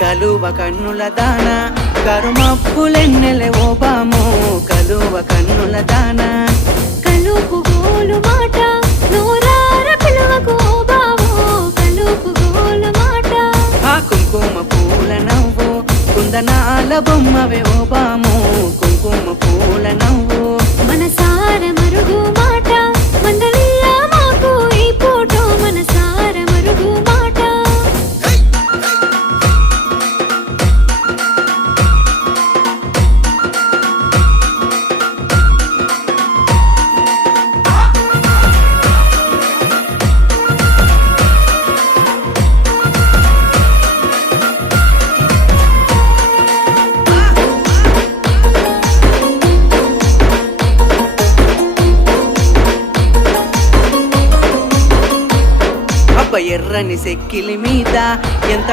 కలువ కన్నుల దాన కరుమప్పులెన్నెలే ఓ బాము కలువ కన్నుల దాన కలుపు గోలు మాట నూరార పిలువకు ఓ బావో కలుపు గోలు మాట ఆ కుంకుమ పూల నవ్వు కుందనాల బొమ్మవే ఓ బాము కుంకుమ పూల నవ్వు మనసార మరుగు మాట మందలియ మాకు ఈ పూట మనసార మరుగు మాట అబ్బ ఎర్రని సెక్కిలి మీద ఎంత